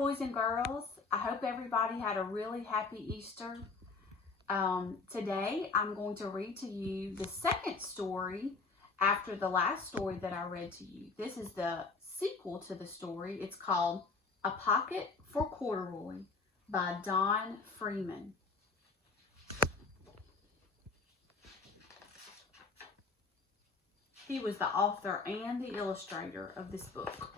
boys and girls. I hope everybody had a really happy Easter. Today, I'm going to read to you the second story after the last story that I read to you. This is the sequel to the story. It's called A Pocket for Cordoroy by Don Freeman. He was the author and the illustrator of this book.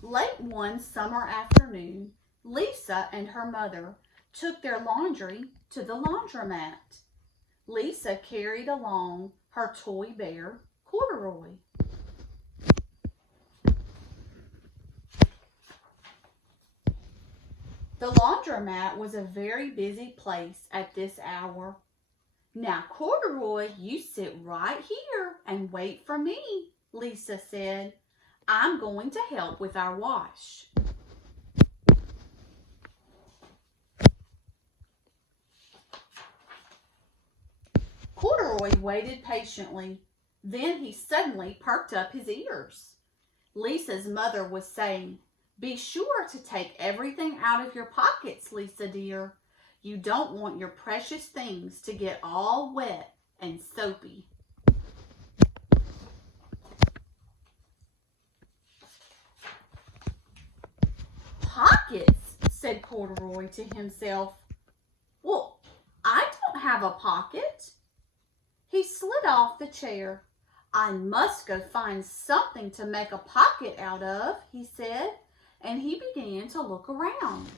Late one summer afternoon, Lisa and her mother took their laundry to the laundromat. Lisa carried along her toy bear, Cordoroy. The laundromat was a very busy place at this hour. "Now, Cordoroy, you sit right here and wait for me," Lisa said. "I'm going to help with our wash." Cordoroy waited patiently. Then he suddenly perked up his ears. Lisa's mother was saying, "Be sure to take everything out of your pockets, Lisa dear. You don't want your precious things to get all wet and soapy." "Pockets?" said Cordoroy to himself. "Well, I don't have a pocket." He slid off the chair. "I must go find something to make a pocket out of," he said, and he began to look around.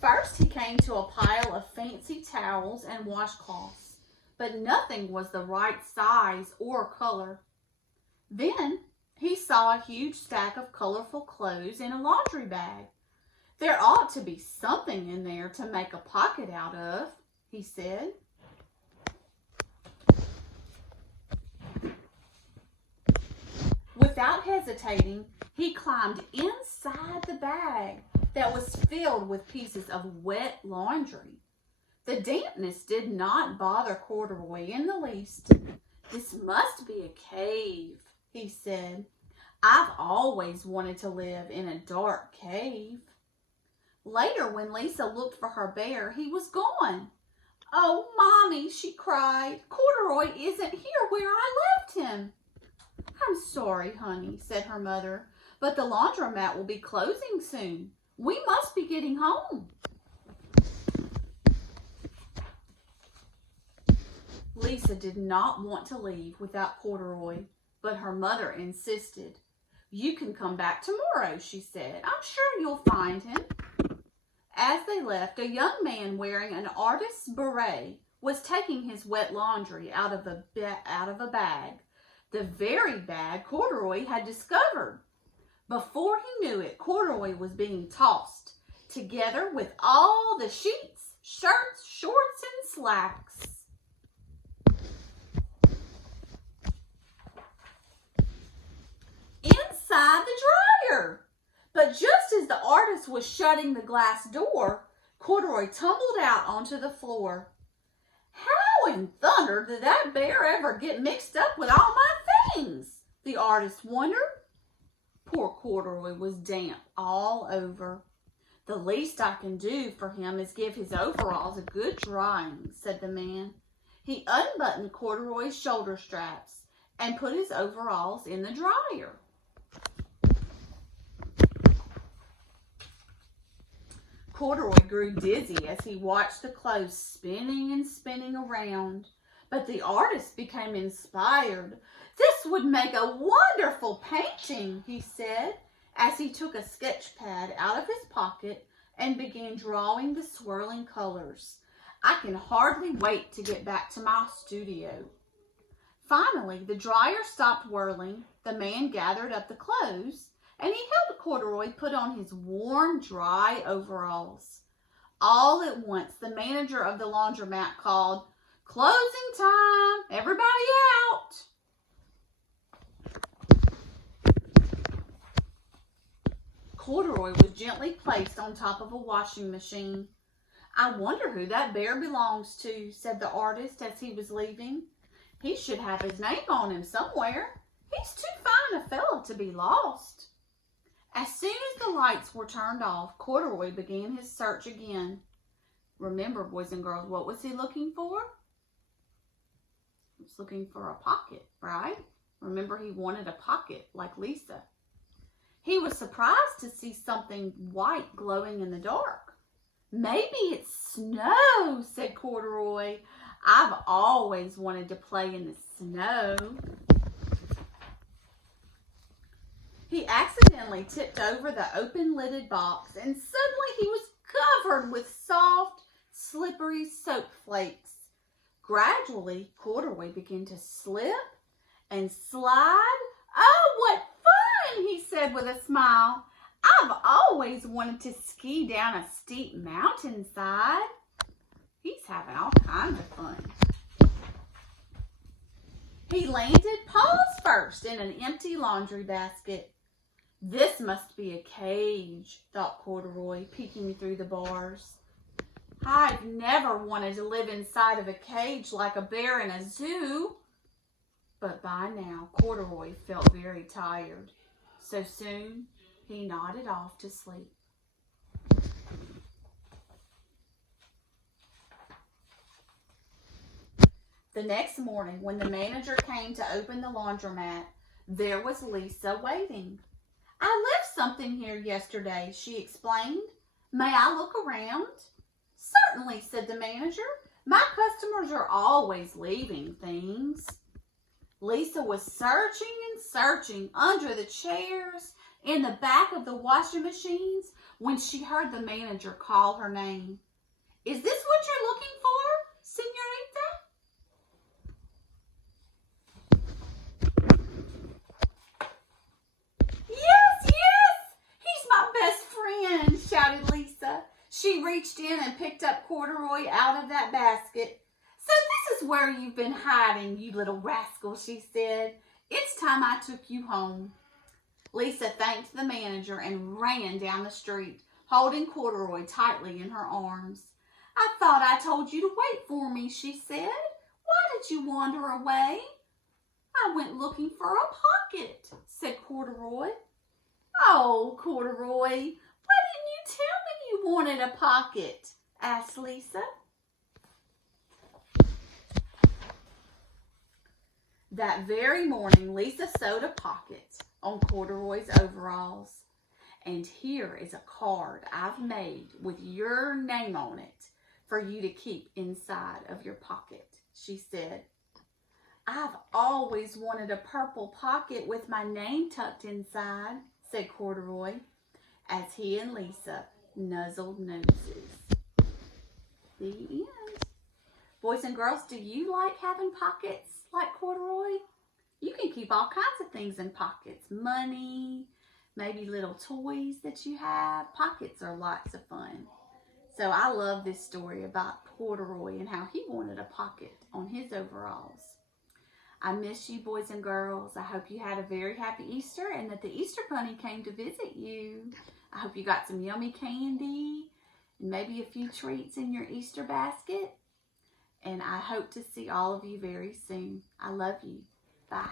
First, he came to a pile of fancy towels and washcloths, but nothing was the right size or color. Then he saw a huge stack of colorful clothes in a laundry bag. "There ought to be something in there to make a pocket out of," he said. Without hesitating, he climbed inside the bag that was filled with pieces of wet laundry. The dampness did not bother Cordoroy in the least. "This must be a cave," he said. "I've always wanted to live in a dark cave." Later, when Lisa looked for her bear, he was gone. "Oh, Mommy," she cried, "Cordoroy isn't here where I left him." "I'm sorry, honey," said her mother, "but the laundromat will be closing soon. We must be getting home." Lisa did not want to leave without Cordoroy, but her mother insisted. "You can come back tomorrow," she said. "I'm sure you'll find him." As they left, a young man wearing an artist's beret was taking his wet laundry out of a bag, the very bag Cordoroy had discovered. Before he knew it, Cordoroy was being tossed, together with all the sheets, shirts, shorts, and slacks. Inside the dryer! But just as the artist was shutting the glass door, Cordoroy tumbled out onto the floor. "How in thunder did that bear ever get mixed up with all my things?" the artist wondered. Poor Cordoroy was damp all over. "The least I can do for him is give his overalls a good drying," said the man. He unbuttoned Cordoroy's shoulder straps and put his overalls in the dryer. Cordoroy grew dizzy as he watched the clothes spinning and spinning around. But the artist became inspired. "This would make a wonderful painting," he said, as he took a sketch pad out of his pocket and began drawing the swirling colors. "I can hardly wait to get back to my studio." Finally, the dryer stopped whirling, the man gathered up the clothes, and he helped Cordoroy put on his warm, dry overalls. All at once, the manager of the laundromat called, "Closing time! Everybody out!" Cordoroy was gently placed on top of a washing machine. "I wonder who that bear belongs to," said the artist as he was leaving. He should have his name on him somewhere. He's too fine a fellow to be lost. As soon as the lights were turned off, Cordoroy began his search again. Remember, boys and girls, what was he looking for? He was looking for a pocket, right? Remember, he wanted a pocket like Lisa. He was surprised to see something white glowing in the dark. Maybe it's snow, said Cordoroy. I've always wanted to play in the snow. He accidentally tipped over the open-lidded box, and suddenly he was covered with soft, slippery soap flakes. Gradually, Cordoroy began to slip and slide. Oh, what fun, he said with a smile. I've always wanted to ski down a steep mountainside. He's having all kinds of fun. He landed paws first in an empty laundry basket. This must be a cage, thought Cordoroy, peeking through the bars. I've never wanted to live inside of a cage like a bear in a zoo. But by now, Cordoroy felt very tired. So soon, he nodded off to sleep. The next morning, when the manager came to open the laundromat, there was Lisa waiting. I left something here yesterday, she explained. May I look around? Certainly, said the manager. My customers are always leaving things. Lisa was searching and searching under the chairs, in the back of the washing machines, when she heard the manager call her name. Is this what you're looking for, señorita? Shouted Lisa. She reached in and picked up Cordoroy out of that basket. So this is where you've been hiding, you little rascal, she said. It's time I took you home. Lisa thanked the manager and ran down the street, holding Cordoroy tightly in her arms. I thought I told you to wait for me, she said. Why did you wander away? I went looking for a pocket, said Cordoroy. Oh, Cordoroy, why didn't you tell me you wanted a pocket? Asked Lisa. That very morning, Lisa sewed a pocket on Cordoroy's overalls. And here is a card I've made with your name on it for you to keep inside of your pocket, she said. I've always wanted a purple pocket with my name tucked inside, said Cordoroy, as he and Lisa nuzzled noses. The end. Boys and girls, do you like having pockets like Cordoroy? You can keep all kinds of things in pockets. Money, maybe little toys that you have. Pockets are lots of fun. So I love this story about Cordoroy and how he wanted a pocket on his overalls. I miss you, boys and girls. I hope you had a very happy Easter and that the Easter Bunny came to visit you. I hope you got some yummy candy and maybe a few treats in your Easter basket. And I hope to see all of you very soon. I love you. Bye.